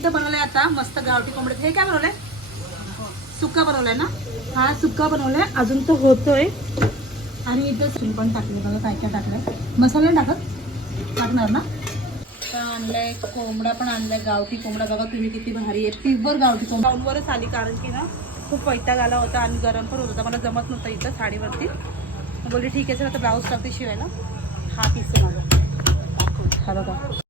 इथं बनवलंय आता. मस्त गावठी कोंबडे. हे काय बनवलंय? सुक्का बनवलाय ना? हा सुक्का बनवलाय. अजून तो होतोय. आणि इथं पण टाकले बघा काय काय टाकलंय. मसाले टाकत? टाकणार ना? तर आणलंय कोंबडा पण आणलाय गावठी कोंबडा. बघा तुम्ही किती भारी आहे. प्युअर गावठी कोंबडा. गाऊनवरच आली कारण की ना खूप वैताग आला होता आणि गरम पण होत होता. मला जमत नव्हतं इथं साडीवरती. बोलली ठीक आहे सर आता ब्लाऊज टाकते शिवायला. हा पीस आहे माझा. हा बघा.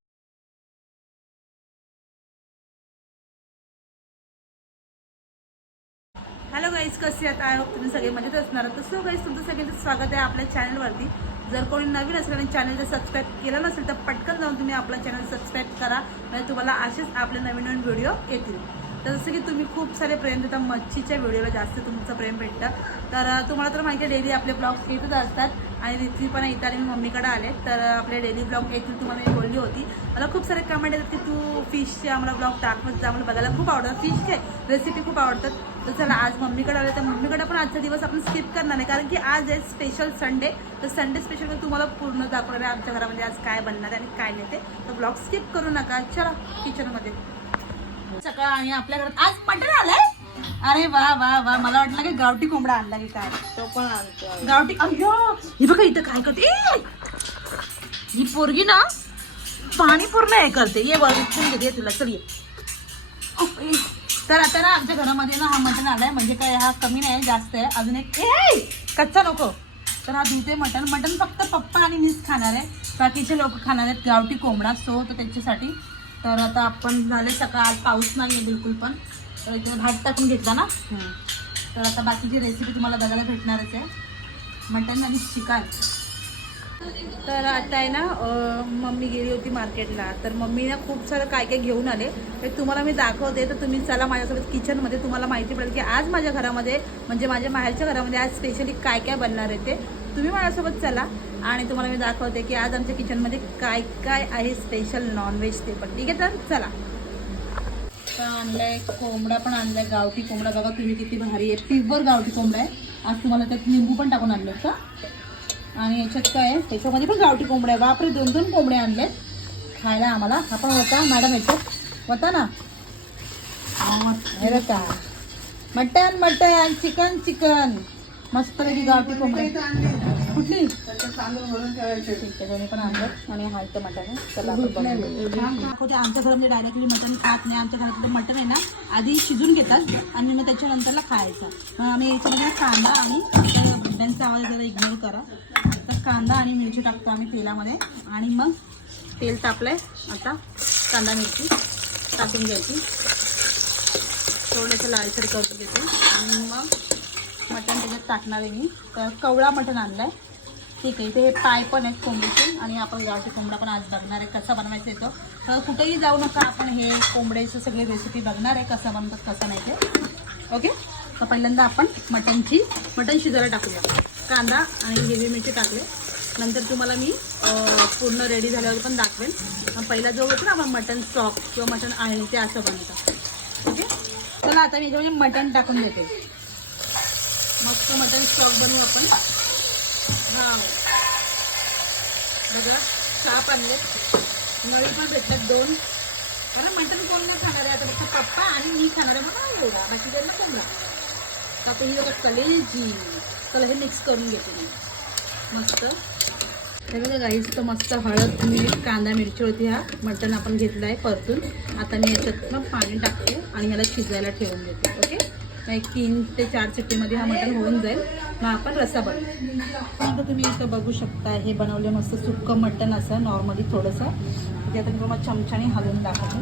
गाईज कसे आहेत? आय होप तुम्ही सगळे मजेत असणार. तर सो गाईज तुमचं सगळ्यांचं स्वागत आहे आपल्या चॅनलवरती जर कोणी नवीन असेल आणि चॅनल जर सबस्क्राईब केलं नसेल तर पटकन जाऊन तुम्ही आपला चॅनल सबस्क्राईब करा. म्हणजे तुम्हाला असेच आपले नवीन नवीन व्हिडिओ येतील. तर जसं की तुम्ही खूप सारे प्रेम देता मच्छीच्या व्हिडिओला जास्त तुमचं प्रेम भेटतं. तर तुम्हाला तर माहिती आहे डेली आपले ब्लॉग्स येतच असतात. आणि रिथवी पण इथं आली मी मम्मीकडे आले. तर आपले डेली ब्लॉग येतील तुम्हाला मी बोलली होती. मला खूप सारे कमेंट येतात की तू फिशचे आम्हाला ब्लॉग टाकत जा आम्हाला बघायला खूप आवडतात. फिशचे रेसिपी खूप आवडतात. तर चला आज मम्मीकडे आले तर मम्मीकडे पण आजचा दिवस आपण स्किप करणार नाही. कारण की आज आहे स्पेशल संडे तर संडे स्पेशल तुम्हाला पूर्ण दाखवणार आहे आमच्या घरामध्ये आज काय बनणार आहे आणि काय नाही ते. तर ब्लॉग स्किप करू नका. चला किचनमध्ये सकाळ आणि आपल्या घरात आज मटण आलंय. अरे वा वा वा. मला वाटलं की गावठी कोंबडा आणला की काय. तो पण आणतो गावठी अय्यो. हे बघा इथं काय करते? ए! ही पोरगी ना पाणी पूर्ण हे करते. ये वर उचलून घेते तुला. चल ये. ए. तर आता ना आमच्या घरामध्ये ना हा मटण आलाय. म्हणजे काय हा कमी नाही जास्त आहे. अजून एक ए कच्चा नको. तर हा धुते मटण. मटण फक्त पप्पा आणि मीच खाणार आहे. बाकीचे लोक खाणार आहेत गावठी कोंबडा. सो तर त्यांच्यासाठी. तर आता आपण झाले सकाळ. आज पाऊस नाही आहे बिलकुल पण. तर इथे भात टाकून घेतला ना? तर आता बाकीची रेसिपी तुम्हाला बघायला भेटणारच आहे. मटन आणि चिकन. तर आता आहे ना मम्मी गेली होती मार्केटला. तर मम्मी ना खूप सारं काय काय घेऊन आले. ते तुम्हाला मी दाखवते. तर तुम्ही चला माझ्यासोबत किचनमध्ये तुम्हाला माहिती पडेल की आज माझ्या घरामध्ये म्हणजे माझ्या माहेरच्या घरामध्ये आज स्पेशली काय काय बनणार आहे ते तुम्ही माझ्यासोबत चला. आणि तुम्हाला मी दाखवते की आज आमच्या किचनमध्ये काय काय आहे स्पेशल नॉनव्हेज ते पण. ठीक आहे तर चला. तर आणलाय कोंबडा पण आणलाय गावठी कोंबडा. बघा तुम्ही किती भारी आहे. प्युअर गावठी कोंबडा आहे. आज तुम्हाला त्यात लिंबू पण टाकून आणलं का आणि याच्यात काय आहे? त्याच्यामध्ये पण गावठी कोंबड्या आहे. बापरे दोन दोन कोंबडे आणले. खायला आम्हाला. हा पण होता मॅडम याच्यात. होता ना? हे मटन मटन चिकन चिकन. मस्त पैकी गावठी कोंबडी. कुठली पण आणलं आणि हा इथं मटन आहे. आमच्या घरामध्ये डायरेक्टली मटन खात नाही. आमच्या घरात मटण आहे ना आधी शिजून घेतात आणि मग त्याच्यानंतरला खायचं. मग आम्ही याच्यामध्ये कांदा आणि त्या भांड्यांचा आवाज जरा इग्नोर करा. तर कांदा आणि मिरची टाकतो आम्ही तेलामध्ये. आणि मग तेल तापलंय. आता कांदा मिरची टाकून घ्यायची. थोडंसं लालसर करून घेते. आणि मग मटण त्याच्यात टाकणार आहे मी. तर कवळा मटण आणलाय. ठीक आहे. इथे हे पाय पण आहेत कोंबडीचे आणि आपण गावठी कोंबडा पण आज बघणार आहे कसा बनवायचा येतो तर कुठेही जाऊ नका आपण हे कोंबड्याचं सगळी रेसिपी बघणार आहे कसं बनतात कसं नाही ते. ओके तर पहिल्यांदा आपण मटनची मटन शिजायला टाकूया. कांदा आणि हिरवी मिरची टाकले. नंतर तुम्हाला मी पूर्ण रेडी झाल्यावर पण दाखवेन. पण पहिला जो होतो ना आपण मटन स्टॉक किंवा मटन आहे ते असं बनतं ओके चला आता मी याच्यामध्ये म्हणजे मटण टाकून देते मस्त मटन स्टॉक बनवू आपण. हां बघा साप आणले नळी पण भेटतात दोन. कारण मटण कोण नाही खाणार आहे आता फक्त पप्पा आणि मी खाणार आहे म्हणून एवढा. बाकी त्यांना कोंबडा तर आता ही बघा कलेजी. कल हे मिक्स करून घेते मी. मस्त. हे बघा गाईस तर मस्त हळद मीठ कांदा मिरची होती हा मटण आपण घेतलं आहे परतून. आता मी याच्यात मग पाणी टाकते आणि ह्याला शिजायला ठेवून देते ओके एक तीन ते चार चिट्टीमध्ये हा मटण होऊन जाईल. मग आपण रसा बनवू आता तुम्ही इथं बघू शकता हे बनवले मस्त सुक्कं मटण असं नॉर्मली थोडंसं. ते आता मी तुम्हाला चमच्याने हलवून दाखवते.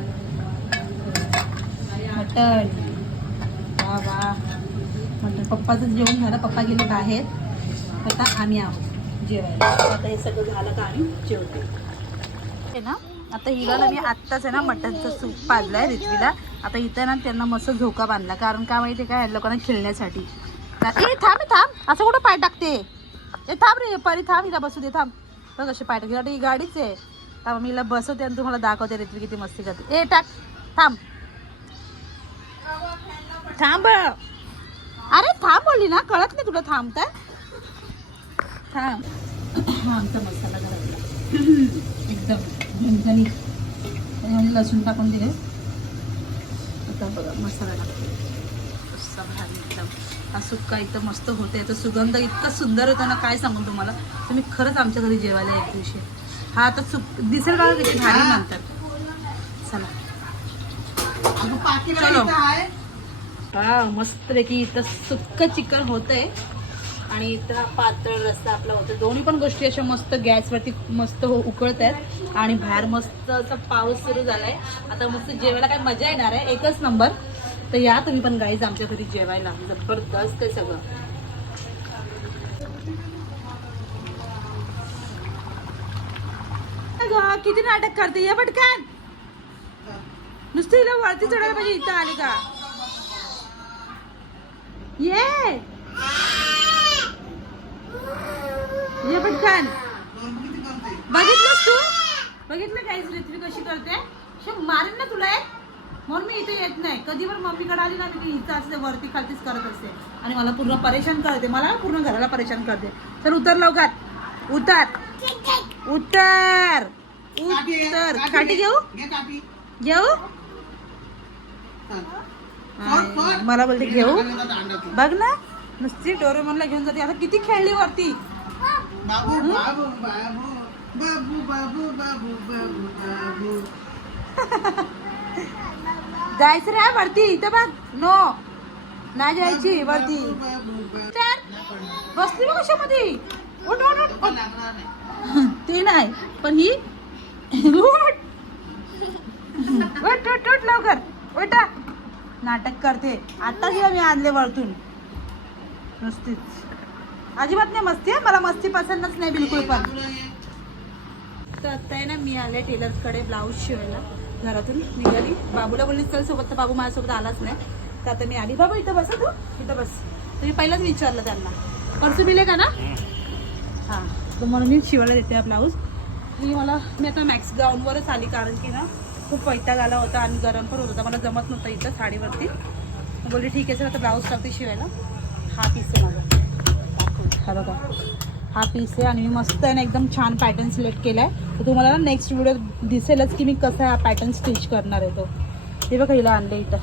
मटण. वा वा. मटण. पप्पाचं जेवण झालं पप्पा गेले बाहेर. आता आम्ही आहोत जेवायला. आता हे सगळं झालं तर आम्ही जेवतो हे ना आता हिला मी आत्ताच आहे ना मटनचं सूप पाजलाय रितवीला. आता इथं ना त्यांना मस्त झोका बांधला. कारण का माहिती आहे का लोकांना खेळण्यासाठी. ए थांब थांब. असं कुठं पाय टाकते? ए थांब रे परी थांब हिला बसू दे थांब. बघ अशी पाय टाकते. ही गाडीच आहे. थांब मी हिला बसवते आणि तुम्हाला दाखवते रे तुम्ही किती मस्ती करते. ए टाक. थांब. थांब. अरे थांब बोलली ना. कळत नाही तुला थांबताय थांब. हा आमचा मसाला घरातला एकदम झणझणीत. लसूण टाकून दिले. बघा मसाला टाकतो. असा भारी एकदम हा सुक्का एकदम मस्त होते याचा सुगंध इतका सुंदर होता ना काय सांगू तुम्हाला? तुम्ही खरंच आमच्या घरी जेवायला एक दिवशी हा आता सुक दिसेल बघा किती भारी नंतर. चला. चलो. हा मस्तपैकी इथं सुक्क चिकन होतंय. आणि इथं पातळ रस्सा आपला होतो दोन्ही पण गोष्टी अशा मस्त गॅसवरती मस्त हो उकळत आहेत आणि बाहेर मस्त असा पाऊस सुरू झालाय. आता मस्त जेवायला काय मजा येणार आहे? एकच नंबर. तर या तुम्ही पण गाईज आमच्या घरी जेवायला. जबरदस्त आहे सगळं. किती नाटक करते. या पटकन. नुसती हिला वरती चढायला पाहिजे इथं आली का? ये. ये पटकन. बघितलंस तू? बघितलं काय रित्वी कशी करते? मारेन ना तुला एक. म्हणून मी इथे येत नाही. कधी पण मम्मीकडे आली ना मी हिचं असते वरती खालतीच करत असते. आणि मला पूर्ण परेशान करते. मला पूर्ण घराला परेशान करते. चल उतर लवकर. उतर. उतर. उतर. काठी घेऊ? घेऊ? मला बोलते घेऊ. बघ ना नुसती डोरेमॉनला घेऊन जाते. आता किती खेळली वरती. जायचं रे वरती इथं बघ. नो नाही जायची वरती. बसली बघ कशामध्ये? उठ उठ उठ, ते नाही पण ही. उठ. उठ उठ उठ लवकर. उठा नाटक करते. आता हिला मी आणले वरतून नुसतीच. अजिबात नाही मस्ती आहे मला मस्ती पसंतच नाही बिलकुल पण. तर आता आहे ना मी आले टेलर्सकडे ब्लाऊज शिवायला. घरातून निघाली. बाबूला बोलली चल सोबत तर बाबू माझ्यासोबत आलाच नाही. तर आता मी आली. बाबा इथं बसा तू. इथं बस. मी पहिलाच विचारलं त्यांना. परसू दिले का ना? हां. तर म्हणून मी शिवायला देते हा ब्लाऊज. मी मला मी आता मॅक्स गाऊनवरच आली कारण की ना खूप वैताग आला होता आणि गरम पण होत होता. मला जमत नव्हतं इथं साडीवरती. बोलली ठीक आहे सर आता ब्लाऊज टाकते शिवायला. हा पीस आहे माझा. हा बघा. हा पीस आहे आणि मी मस्त आहे ना एकदम छान पॅटर्न सिलेक्ट केला आहे तर तुम्हाला ना नेक्स्ट व्हिडिओ दिसेलच की मी कसा हा पॅटर्न स्टिच करणार आहे तो. हे बघा हिला आणले इथं.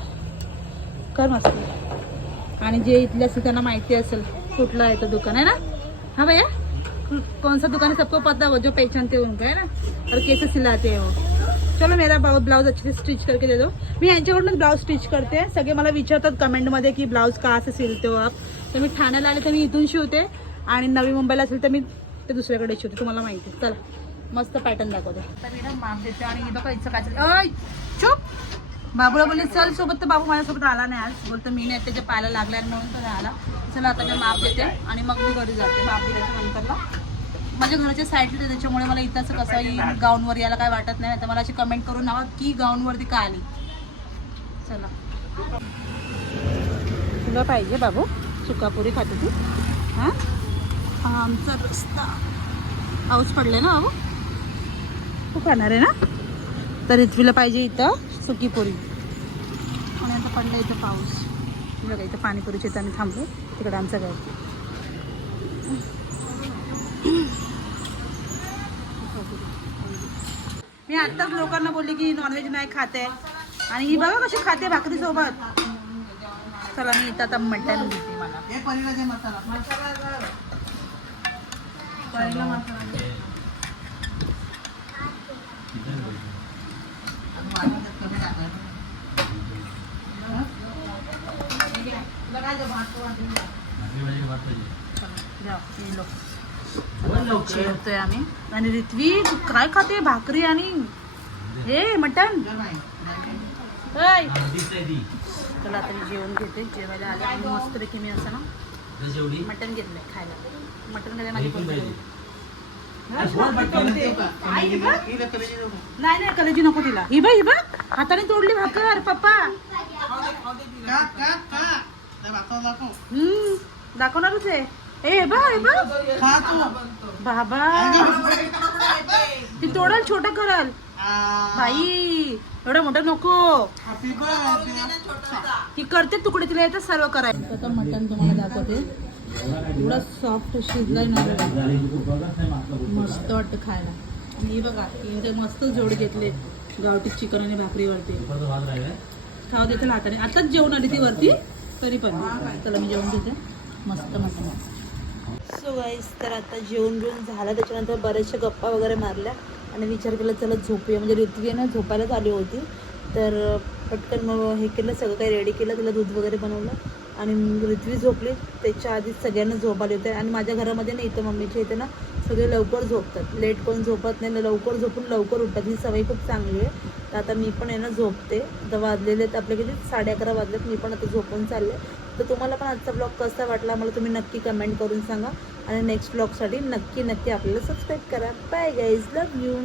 कर मस्त. आणि जे इथले असेल त्यांना माहिती असेल कुठलं आहे तर दुकान आहे ना? हा भैया? कौन सा दुकान सबको पता हो जो पहचानते हो उनका है ना? और कैसे सिलाते हो चलो मेरा ब्लाउज अच्छे से स्टिच करके दे दो. मी यांच्याकडूनच ब्लाऊज स्टिच करते. सगळे मला विचारतात कमेंटमध्ये की ब्लाऊज का असं सिलते हो आप? तर मी ठाण्याला आले तर मी इथून शिवते. आणि नवी मुंबईला असेल तर मी ते दुसऱ्याकडे शिवते तुम्हाला माहिती आहे. चला मस्त पॅटर्न दाखवते. आता मी ना माप देते आणि हे बघा इथं काय चुप. बाबूला बोलले चल सोबत तर बाबू माझ्यासोबत आला नाही आज. बोलतो मी नाही त्याच्या पायाला लागलाय म्हणून तो नाही आला. चला आता मी माप देते आणि मग मी घरी जाते. माप दिल्याच्या नंतरला. माझ्या घराच्या साईडला त्याच्यामुळे मला इथंच कसंही गाऊनवर यायला काय वाटत नाही. तर मला अशी कमेंट करून नावा की गाऊनवरती का आली. चला. तुला पाहिजे बाबू सुकापुरी खाते तू. हां? हा आमचा रस्ता. पाऊस पडले ना बाबू? तू खाणार आहे ना? तर इथवीला पाहिजे इथं सुकी पुरी आणि आता पडलं इथं पाऊस. बघा इथं पाणीपुरीच्या इथं आम्ही थांबलो. तिकडे आमचं घर. मी आत्ताच लोकांना बोलली की नॉनव्हेज नाही खाते. आणि ही बघा कशी खाते भाकरी सोबत. चला मी इथं आता मटण घेते मला. जेवतोय आम्ही. आणि रित्वी तू काय खाते? भाकरी आणि हे मटण. चला मी जेवण घेते. जेवायला आले आणि मस्तपैकी मी असं ना मटण घेतलंय खायला. मटण खायला माझी पोरगी आहे. आई, बघ. नाही नाही कलेजी नको तिला. ही बघ ही बघ. हाताने तोडली भाकर पप्पा. हम्म दाखवणारच आहे. ए हे बघ हे बघ. बाबा. ती तोडल छोट करल. बाई एवढं मोठं नको. ती करते तुकडे तिला येतं सर्व करायचं आता मटण तुम्हाला दाखवते. एवढा सॉफ्ट शिजलाय ना. मस्त वाटतं खायला. आणि हे बघा इथे मस्त जोड घेतले. गावठी चिकन आणि भाकरीवरती. खाऊ देते हाताने आताच जेवण आली ती वरती तरी पण. चला मी जेवण घेते. मस्त मस्त सो गाईस तर आता जेवण बिवून झालं. त्याच्यानंतर बऱ्याचशा गप्पा वगैरे मारल्या. आणि विचार केला चला झोपूया. म्हणजे ऋतवी आहे ना झोपायलाच आली होती. तर पटकन मग हे केलं सगळं काही रेडी केलं तिला दूध वगैरे बनवलं. आणि ऋतवी झोपली. त्याच्या आधी सगळ्यांना झोप आली होते. आणि माझ्या घरामध्ये ना इथं मम्मीच्या इथे ना सगळे लवकर झोपतात. लेट कोण झोपत नाही. लवकर झोपून लवकर उठतात. ही सवय खूप चांगली आहे. तर आता मी पण आहे ना झोपते. आता वाजलेले आहेत आपले किती? साडे अकरा वाजलेत. मी पण आता झोपून चालले. तर तुम्हाला पण आजचा ब्लॉग कसा वाटला मला तुम्ही नक्की कमेंट करून सांगा. आणि नेक्स्ट ब्लॉगसाठी नक्की नक्की आपल्याला सबस्क्राईब करा. Bye guys love you